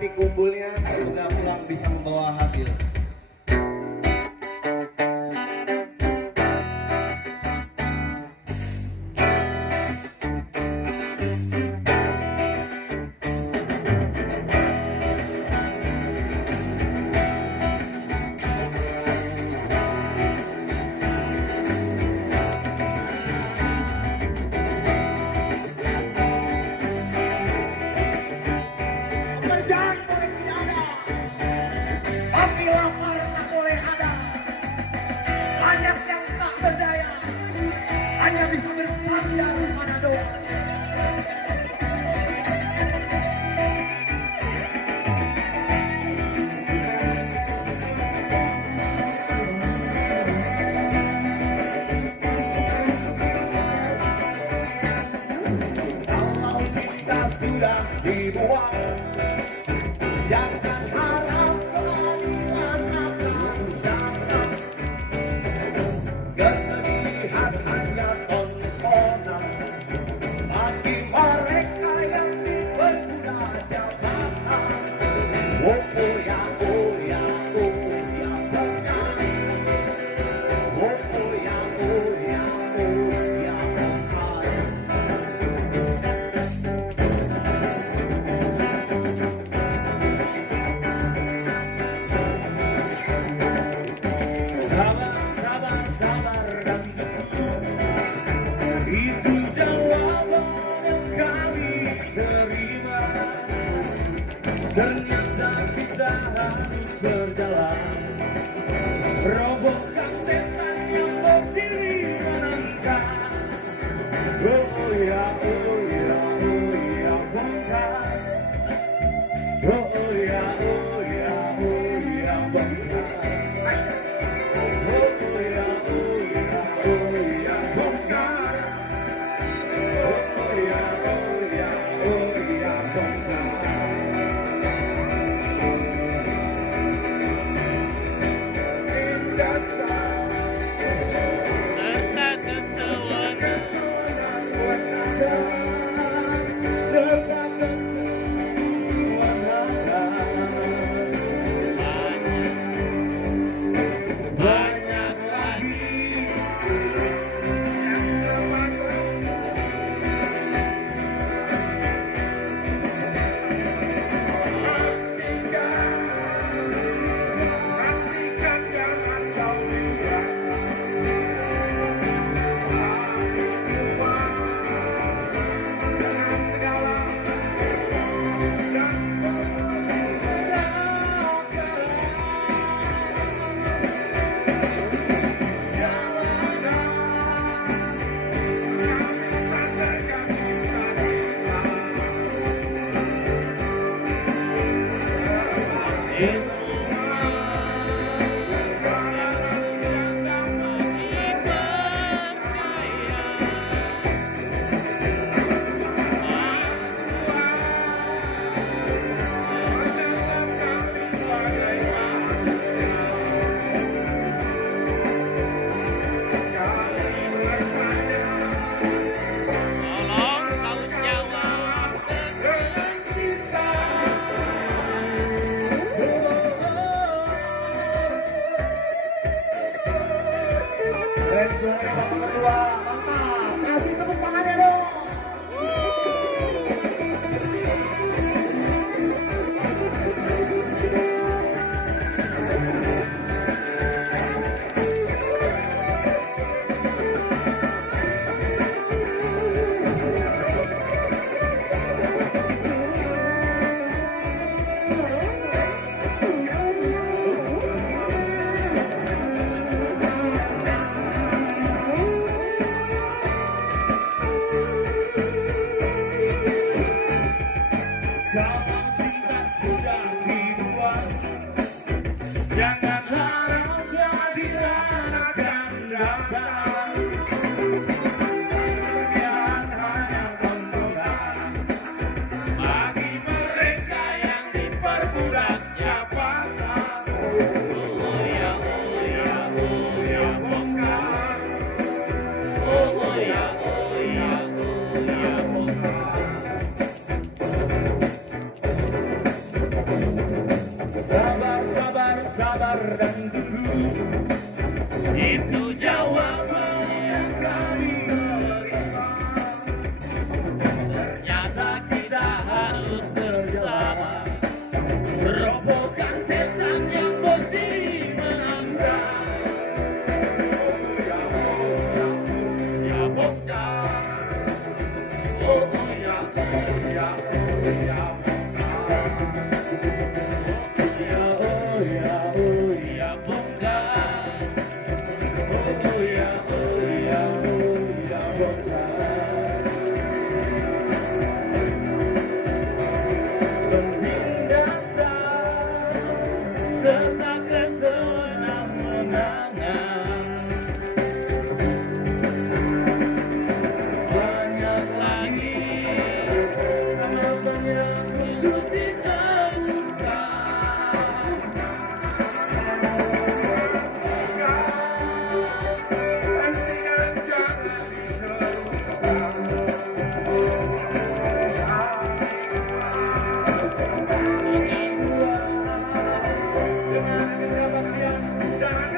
titik kumpulnya, semoga pulang bisa membawa hasil. Sudah dibuat, jangan harap keadilan akan datang. Kesedihan hanya tontonan bagi mereka yang diperbuda jabatan. Oh ya, oh ya, oh ya, bukan. Oh ya, oh ya, oh ya, bukan. Itu jawaban yang kami terima. Ternyata kita harus berjalan, robohkan setan yang berdiri menangkap. Oh ya, oh ya, oh ya, bongkar. Oh ya, oh ya, oh ya, bongkar. Oh ya, oh ya, oh ya, bongkar. Oh ya, oh ya, oh ya, bongkar. Banyak lagi pastikan jangan kau suara Bapak Ketua, mantap, kasih tepuk tangannya dong. Kalau cinta sudah dibuat, jangan harap keadilan akan datang. Kesedihan hanya tontonan bagi mereka yang diperbudak jabatan. Oh ya, oh ya, oh ya, bongkar. Oh ya, oh ya, oh ya, bongkar. sabar dan tunggu. Itu jawaban yang kami terima. Ternyata kita harus bersama merobohkan setan yang berdiri menantang. Ya Bokda, oh ya, ya, ya. Serta kesenang-menangan banyak lagi harapan yang untuk disebutkan. Pastikan jangan diteruskan. Dengan kebaktian dan